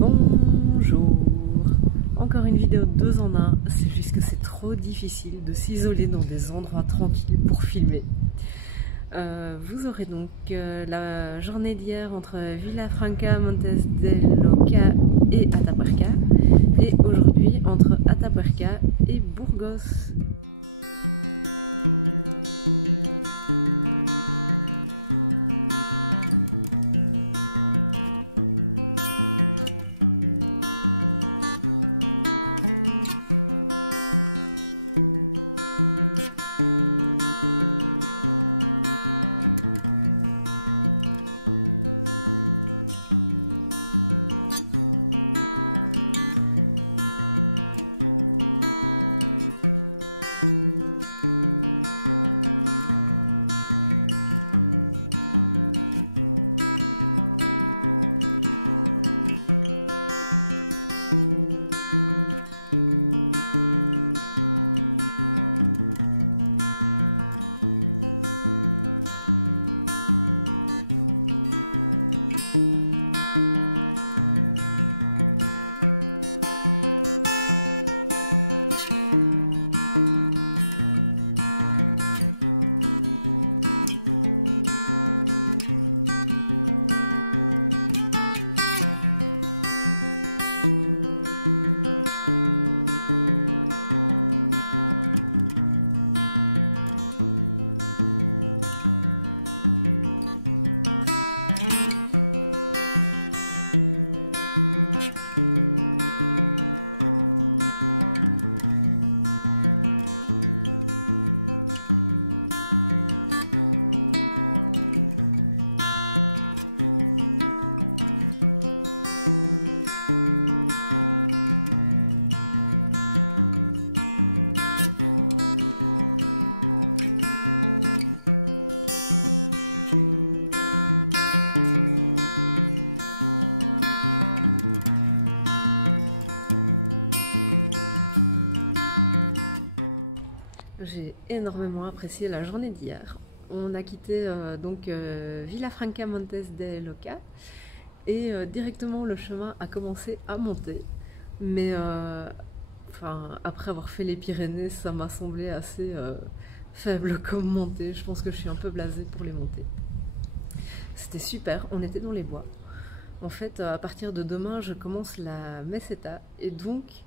Bonjour. Encore une vidéo de 2 en 1, c'est juste que c'est trop difficile de s'isoler dans des endroits tranquilles pour filmer. Vous aurez donc la journée d'hier entre Vilafranca, Montes del Oca et Atapuerca, et aujourd'hui entre Atapuerca et Burgos. J'ai énormément apprécié la journée d'hier. On a quitté Vilafranca Montes del Oca et directement le chemin a commencé à monter. Mais après avoir fait les Pyrénées, ça m'a semblé assez faible comme montée. Je pense que je suis un peu blasée pour les montées. C'était super, on était dans les bois. En fait, à partir de demain, je commence la Meseta et donc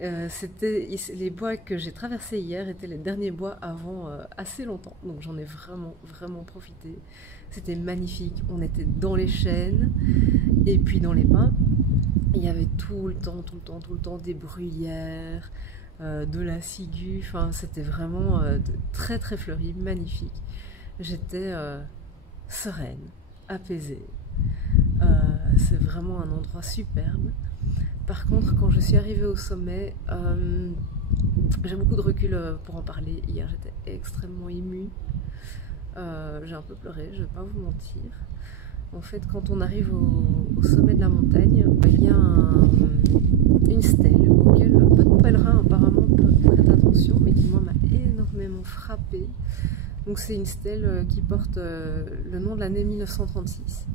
les bois que j'ai traversés hier étaient les derniers bois avant assez longtemps, donc j'en ai vraiment profité. C'était magnifique, on était dans les chênes et puis dans les pins. Il y avait tout le temps des bruyères, de la ciguë, enfin c'était vraiment très fleuri, magnifique. J'étais sereine, apaisée. C'est vraiment un endroit superbe. Par contre, quand je suis arrivée au sommet, j'ai beaucoup de recul pour en parler. Hier, j'étais extrêmement émue. J'ai un peu pleuré, je vais pas vous mentir. En fait, quand on arrive au sommet de la montagne, il y a une stèle auquel peu de pèlerins apparemment prêtent attention, mais qui moi m'a énormément frappée. Donc c'est une stèle qui porte le nom de l'année 1936.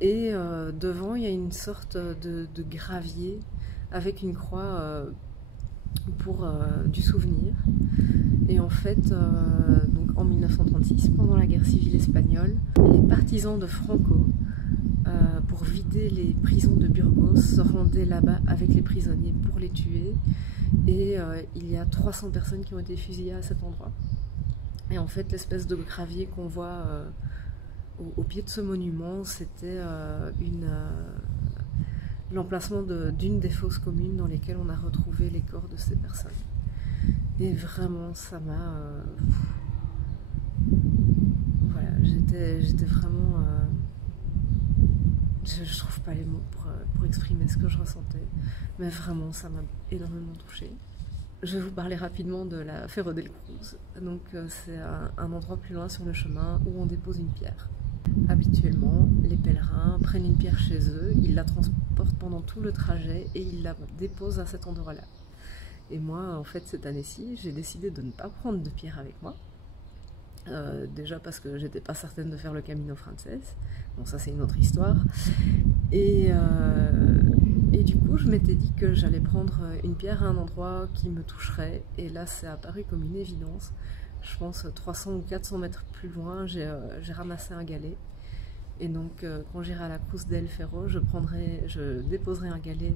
Et devant, il y a une sorte de gravier avec une croix pour du souvenir. Et en fait, donc en 1936, pendant la guerre civile espagnole, les partisans de Franco, pour vider les prisons de Burgos, se rendaient là-bas avec les prisonniers pour les tuer. Et il y a 300 personnes qui ont été fusillées à cet endroit. Et en fait, l'espèce de gravier qu'on voit au pied de ce monument, c'était l'emplacement d'une des fosses communes dans lesquelles on a retrouvé les corps de ces personnes. Et vraiment, ça m'a... voilà, j'étais vraiment... je trouve pas les mots pour exprimer ce que je ressentais, mais vraiment, ça m'a énormément touchée. Je vais vous parler rapidement de la Ferro del Cruz. Donc, c'est un endroit plus loin sur le chemin où on dépose une pierre. Habituellement, les pèlerins prennent une pierre chez eux, ils la transportent pendant tout le trajet et ils la déposent à cet endroit-là. Et moi, en fait, cette année-ci, j'ai décidé de ne pas prendre de pierre avec moi. Déjà parce que j'étais pas certaine de faire le Camino Frances. Bon, ça c'est une autre histoire. Et, et du coup, je m'étais dit que j'allais prendre une pierre à un endroit qui me toucherait. Et là, c'est apparu comme une évidence. Je pense 300 ou 400 mètres plus loin, j'ai ramassé un galet. Et donc, quand j'irai à la Cruz del Ferro, je déposerai un galet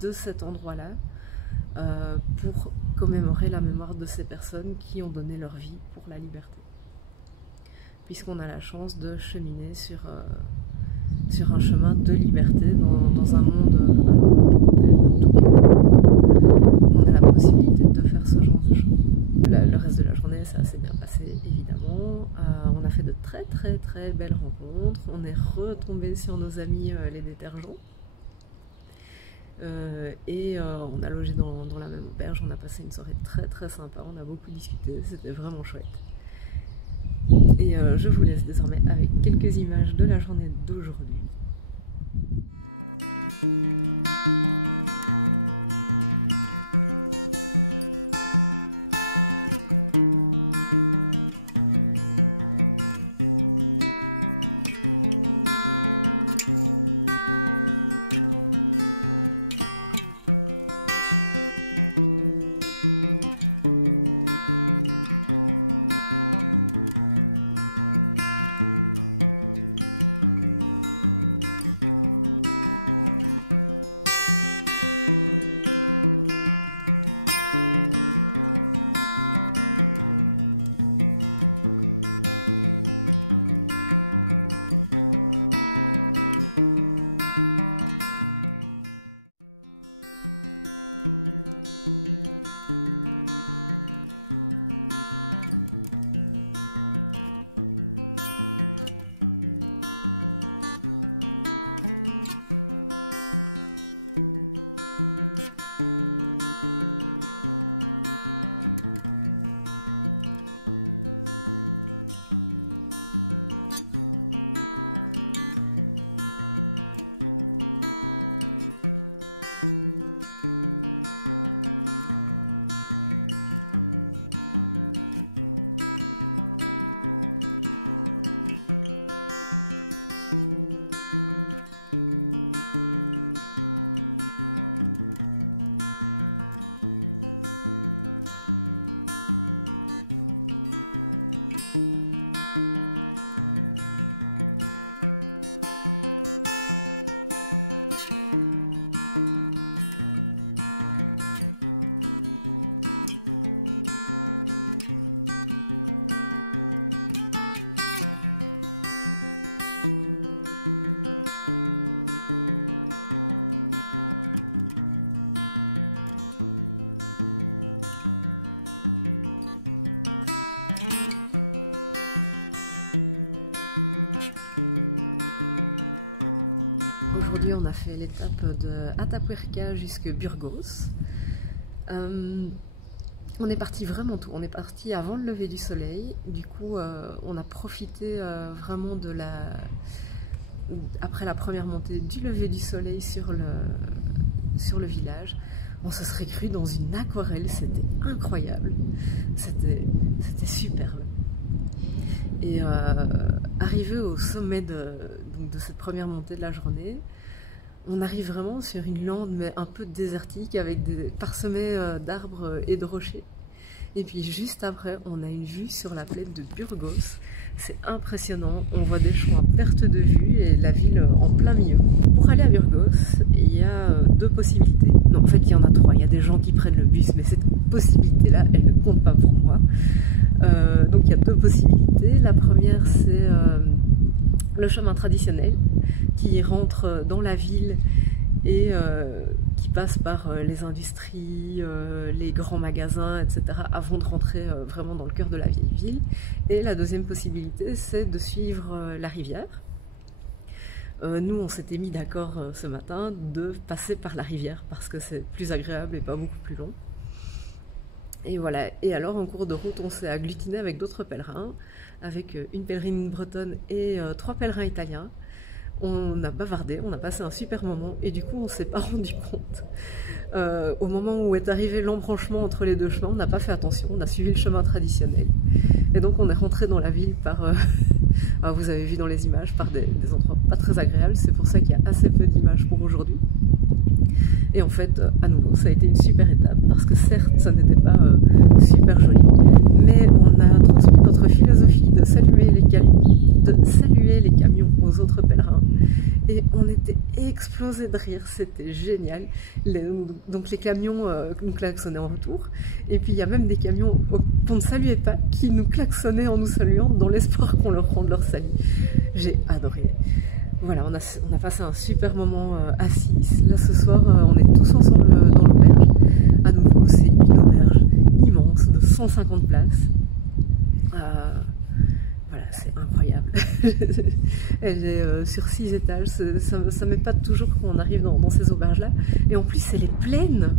de cet endroit-là pour commémorer la mémoire de ces personnes qui ont donné leur vie pour la liberté. Puisqu'on a la chance de cheminer sur un chemin de liberté dans un monde, alors non pas en paix, mais en tout cas où on a la possibilité de faire ce genre de choses. Le reste de la journée, ça s'est bien passé évidemment. On a fait de très très très belles rencontres. On est retombé sur nos amis les détergents. Et on a logé dans la même auberge. On a passé une soirée très très sympa. On a beaucoup discuté. C'était vraiment chouette. Et je vous laisse désormais avec quelques images de la journée d'aujourd'hui. On a fait l'étape de Atapuerca jusqu'à Burgos. On est parti vraiment tôt, on est parti avant le lever du soleil. Du coup, on a profité vraiment après la première montée du lever du soleil sur le village. On se serait cru dans une aquarelle, c'était incroyable, c'était superbe. Et arrivé au sommet de cette première montée de la journée, on arrive vraiment sur une lande mais un peu désertique avec parsemée d'arbres et de rochers. Et puis juste après, on a une vue sur la plaine de Burgos. C'est impressionnant, on voit des champs à perte de vue et la ville en plein milieu. Pour aller à Burgos, il y a deux possibilités. Non, en fait, il y en a trois. Il y a des gens qui prennent le bus, mais cette possibilité-là, elle ne compte pas pour moi. Donc il y a deux possibilités. La première, c'est le chemin traditionnel qui rentre dans la ville et qui passe par les industries, les grands magasins, etc. avant de rentrer vraiment dans le cœur de la vieille ville. Et la deuxième possibilité, c'est de suivre la rivière. Nous, on s'était mis d'accord ce matin de passer par la rivière parce que c'est plus agréable et pas beaucoup plus long. Et voilà. Et alors, en cours de route, on s'est agglutiné avec d'autres pèlerins, avec une pèlerine bretonne et 3 pèlerins italiens. On a bavardé, on a passé un super moment et du coup on s'est pas rendu compte. Au moment où est arrivé l'embranchement entre les deux chemins, on n'a pas fait attention, on a suivi le chemin traditionnel. Et donc on est rentré dans la ville par Vous avez vu dans les images par des endroits pas très agréables, c'est pour ça qu'il y a assez peu d'images pour aujourd'hui. Et en fait, à nouveau, ça a été une super étape, parce que certes, ça n'était pas super joli, mais on a transmis notre philosophie de saluer les camions aux autres pèlerins. Et on était explosés de rire, c'était génial. Donc les camions nous klaxonnaient en retour, et puis il y a même des camions qu'on ne saluait pas, qui nous klaxonnaient en nous saluant, dans l'espoir qu'on leur rende leur salut. J'ai adoré. Voilà, on a passé un super moment assis. Là ce soir, on est tous ensemble dans l'auberge. À nouveau, c'est une auberge immense de 150 places. Voilà, c'est incroyable. Elle est sur 6 étages. Ça m'épate toujours quand on arrive dans ces auberges-là. Et en plus, elle est pleine.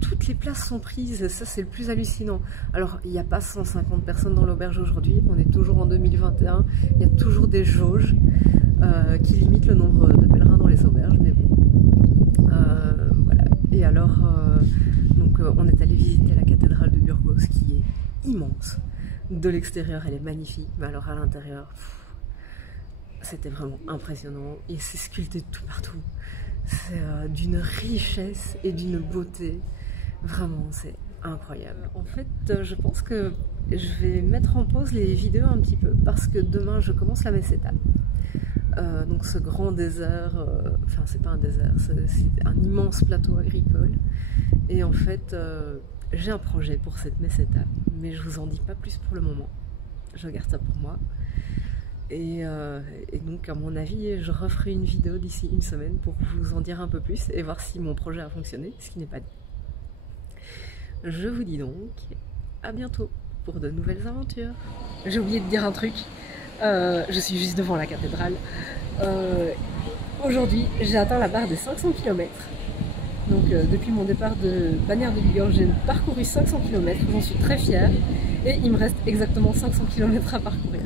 Toutes les places sont prises. Ça, c'est le plus hallucinant. Alors, il n'y a pas 150 personnes dans l'auberge aujourd'hui. On est toujours en 2021. Il y a toujours des jauges qui limitent le nombre de pèlerins dans les auberges. Mais bon, voilà. Et alors, on est allé visiter la cathédrale de Burgos, qui est immense. De l'extérieur, elle est magnifique, mais alors à l'intérieur, c'était vraiment impressionnant. Et c'est sculpté de tout partout. C'est d'une richesse et d'une beauté. Vraiment, c'est incroyable. En fait, je pense que je vais mettre en pause les vidéos un petit peu, parce que demain, je commence la Meseta. Donc ce grand désert, enfin c'est pas un désert, c'est un immense plateau agricole. Et en fait, j'ai un projet pour cette Meseta, mais je vous en dis pas plus pour le moment. Je garde ça pour moi. Et donc, à mon avis, je referai une vidéo d'ici une semaine pour vous en dire un peu plus et voir si mon projet a fonctionné, ce qui n'est pas dit. Je vous dis donc à bientôt pour de nouvelles aventures. J'ai oublié de dire un truc. Je suis juste devant la cathédrale. Aujourd'hui, j'ai atteint la barre des 500 km. Donc depuis mon départ de Bagnères de Bigorre, j'ai parcouru 500 km, j'en suis très fière, et il me reste exactement 500 km à parcourir.